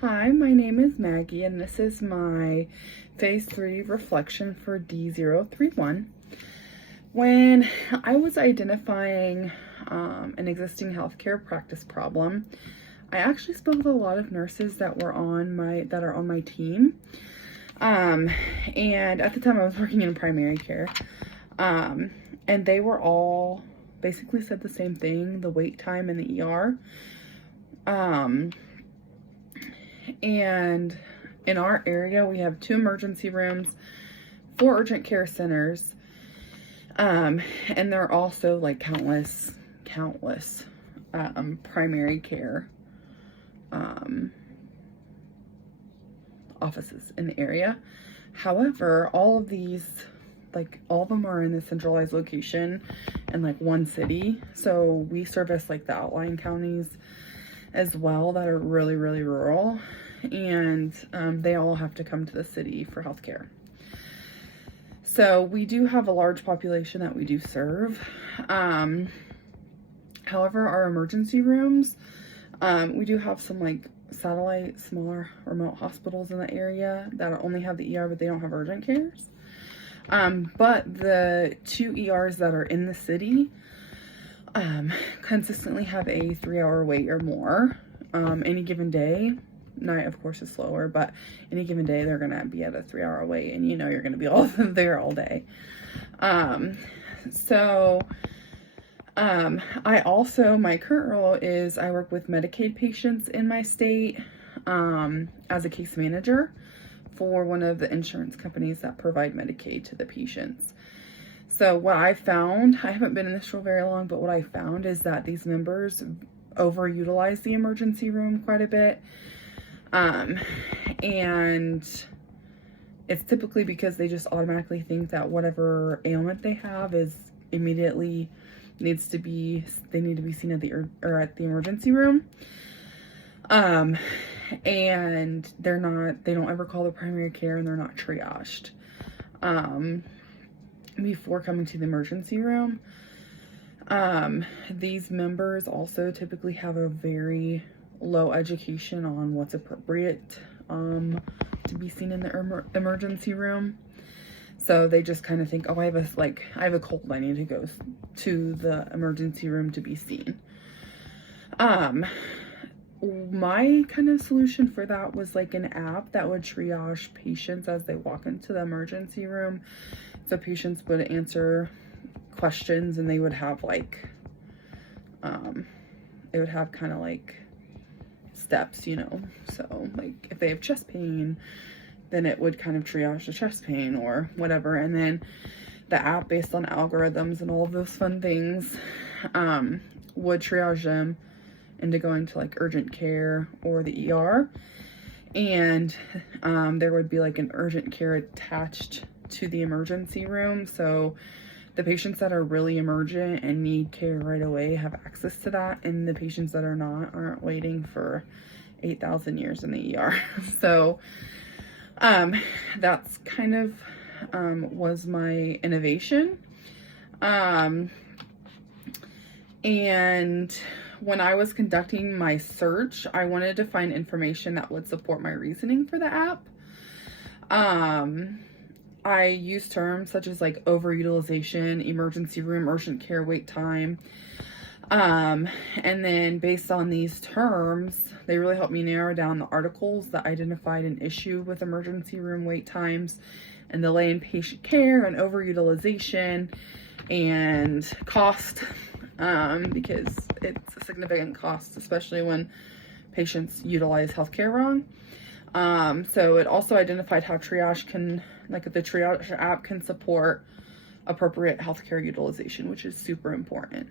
Hi, my name is Maggie, and this is my Phase 3 reflection for D031. When I was identifying an existing healthcare practice problem, I actually spoke with a lot of nurses that are on my team. And at the time I was working in primary care. And they were all basically said the same thing, the wait time in the ER. And in our area, we have 2 emergency rooms, 4 urgent care centers, and there are also like countless primary care offices in the area. However, all of them are in the centralized location in like one city. So we service like the outlying counties as well that are really, really rural, and they all have to come to the city for healthcare. So we do have a large population that we do serve. However, our emergency rooms, we do have some like satellite, smaller, remote hospitals in the area that only have the ER, but they don't have urgent cares. But the 2 ERs that are in the city consistently have a 3-hour wait or more. Any given day. Night, of course, is slower, but any given day they're gonna be at a 3-hour wait, and you're gonna be all there all day. My current role is I work with Medicaid patients in my state as a case manager for one of the insurance companies that provide Medicaid to the patients. So what I found, I haven't been in this role very long, but what I found is that these members overutilize the emergency room quite a bit. And it's typically because they just automatically think that whatever ailment they have is immediately they need to be seen at the emergency room. And they don't ever call the primary care, and they're not triaged before coming to the emergency room. These members also typically have a very low education on what's appropriate to be seen in the emergency room. So they just kind of think, oh, I have a cold, I need to go to the emergency room to be seen. My kind of solution for that was like an app that would triage patients as they walk into the emergency room. So patients would answer questions, and they would have kind of like steps, so like if they have chest pain, then it would kind of triage the chest pain or whatever, and then the app, based on algorithms and all of those fun things, would triage them into going to like urgent care or the ER. And there would be like an urgent care attached to the emergency room, so the patients that are really emergent and need care right away have access to that, and the patients that are not aren't waiting for 8,000 years in the ER. So that's kind of was my innovation. And when I was conducting my search, I wanted to find information that would support my reasoning for the app. I use terms such as like overutilization, emergency room, urgent care wait time. And then based on these terms, they really helped me narrow down the articles that identified an issue with emergency room wait times and delay in patient care and overutilization and cost, because it's a significant cost, especially when patients utilize healthcare wrong. So it also identified how the triage app can support appropriate healthcare utilization, which is super important.